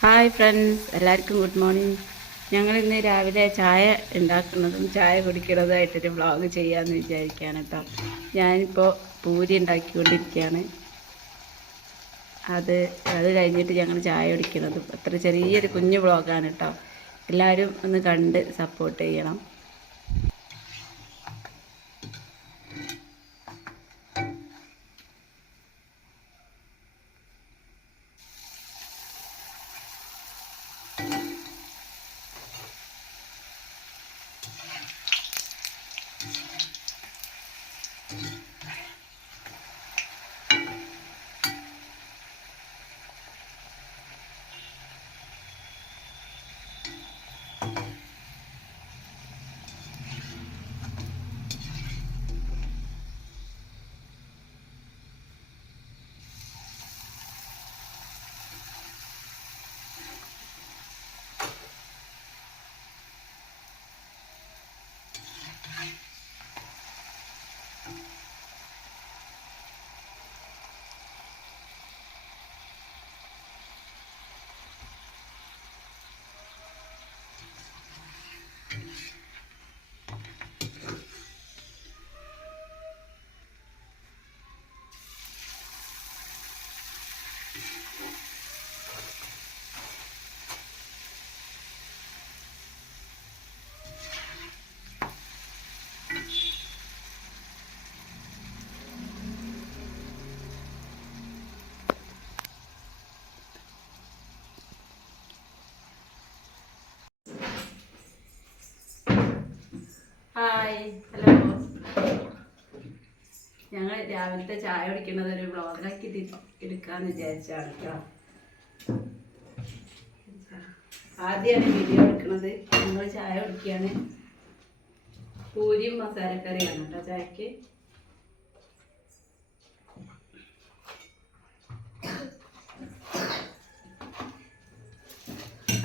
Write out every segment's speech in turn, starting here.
Hi friends, എല്ലാവർക്കും good morning. ഞങ്ങളിന്ന് രാവിലെ ചായ ഉണ്ടാക്കുന്നതും ചായ കുടിക്കുന്നതുമായിട്ടൊരു വ്ളോഗ് ചെയ്യാമെന്ന് വിചാരിക്കുകയാണ് കേട്ടോ. ഞാനിപ്പോൾ പൂരി ഉണ്ടാക്കിക്കൊണ്ടിരിക്കുകയാണ്. അത് കഴിഞ്ഞിട്ട് ഞങ്ങൾ ചായ കുടിക്കുന്നതും അത്ര ചെറിയൊരു കുഞ്ഞു വ്ളോഗാണ് കേട്ടോ. എല്ലാവരും ഒന്ന് കണ്ട് സപ്പോർട്ട് ചെയ്യണം. Hi, hello. ഞങ്ങൾ രാവിലത്തെ ചായ കുടിക്കുന്നത് ഒരു വ്ളോഗാക്കി എടുക്കാന്ന് വിചാരിച്ചാണ് കേട്ടോ. ആദ്യമാണ് വീഡിയോ എടുക്കുന്നത്. ഞങ്ങൾ ചായ കുടിക്കുകയാണ്. പൂരിയും മസാലക്കറിയാണ് കേട്ടോ ചായക്ക്.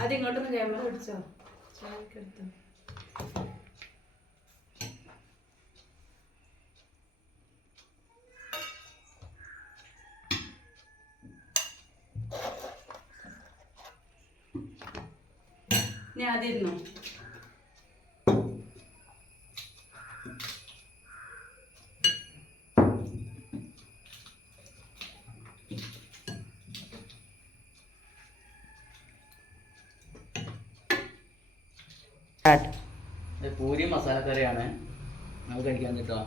അതിങ്ങോട്ടൊന്ന് ക്യാമറ പിടിച്ചോ, ചായക്ക് എടുത്തോ. ഞാൻ അതിരുന്നോ. പൂരി മസാലക്കറിയാണ് നമുക്ക് കഴിക്കാൻ കിട്ടുക.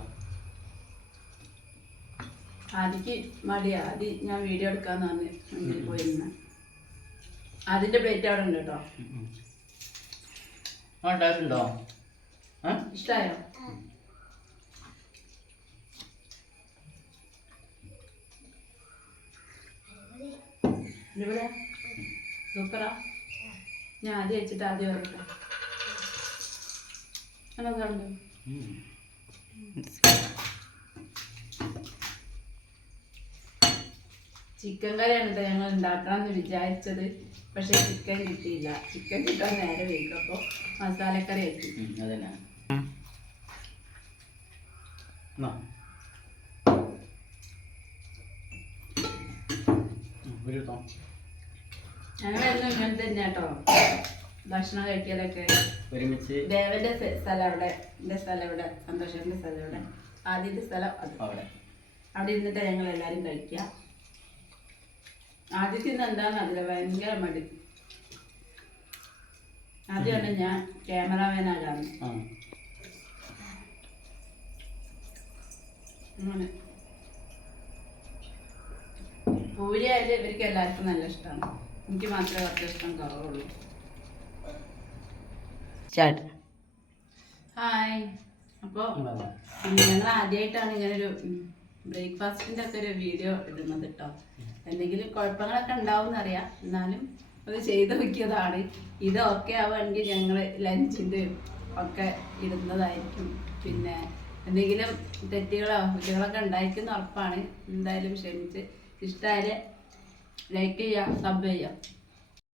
ആദ്യക്ക് മടിയാ. ആദ്യം ഞാൻ വീഡിയോ എടുക്കാന്ന് പറഞ്ഞ് മുന്നിൽ പോയിരുന്ന അതിന്റെ പ്ലേറ്റ് അവിടെ ഉണ്ട് കേട്ടോ. ടേസ്റ്റുണ്ടോ? ഇഷ്ടായോ? ഇവിടെ സൂപ്പറാ. ഞാൻ ആദ്യം വെച്ചിട്ട് ആദ്യം പറയട്ടെ. കണ്ടു ചിക്കൻ കറിയാണ് കേട്ടോ ഞങ്ങൾ ഉണ്ടാക്കാമെന്ന് വിചാരിച്ചത്. പക്ഷെ ചിക്കൻ കിട്ടിയില്ല. ചിക്കൻ കിട്ടാൻ നേരെ വയ്ക്കും. അപ്പോൾ മസാലക്കറി ആക്കി. അതന്നെ ഞങ്ങളെന്നും ഇങ്ങനെ തന്നെ കേട്ടോ ഭക്ഷണം കഴിക്കലൊക്കെ ഒരുമിച്ച്. ദേവന്റെ സ്ഥലം അവിടെ, എൻ്റെ സ്ഥലം ഇവിടെ, സന്തോഷന്റെ സ്ഥലം ഇവിടെ, ആദ്യത്തെ സ്ഥലം അത് അവിടെ. അവിടെ ഇരുന്നിട്ട് ഞങ്ങൾ എല്ലാവരും കഴിക്കുക. ആദ്യത്തെ ഇന്ന് എന്താന്ന് അതിൽ ഭയങ്കര മടി. ആദ്യമാണ് ഞാൻ ക്യാമറാമാനാകാന്ന്. അങ്ങനെ പൂരി ആയാലും ഇവർക്ക് എല്ലാവർക്കും നല്ല ഇഷ്ടമാണ്. എനിക്ക് മാത്രമേ കുറച്ച് ഇഷ്ടം കുറവുള്ളൂ. ഹായ്. അപ്പോൾ ഞങ്ങൾ ആദ്യമായിട്ടാണ് ഇങ്ങനൊരു ബ്രേക്ക്ഫാസ്റ്റിൻ്റെ ഒക്കെ ഒരു വീഡിയോ ഇടുന്നത് കേട്ടോ. എന്തെങ്കിലും കുഴപ്പങ്ങളൊക്കെ ഉണ്ടാവും എന്നറിയാം, എന്നാലും അത് ചെയ്ത് നോക്കിയതാണ്. ഇത് ഓക്കെ ആവുകയാണെങ്കിൽ ഞങ്ങൾ ലഞ്ചിൻ്റെ ഒക്കെ ഇടുന്നതായിരിക്കും. പിന്നെ എന്തെങ്കിലും തെറ്റുകളോ കുറ്റങ്ങളൊക്കെ ഉണ്ടായിരിക്കുന്ന ഉറപ്പാണ്. എന്തായാലും ക്ഷമിച്ച് ഇഷ്ടമായാൽ ലൈക്ക് ചെയ്യുക, സബ് ചെയ്യുക.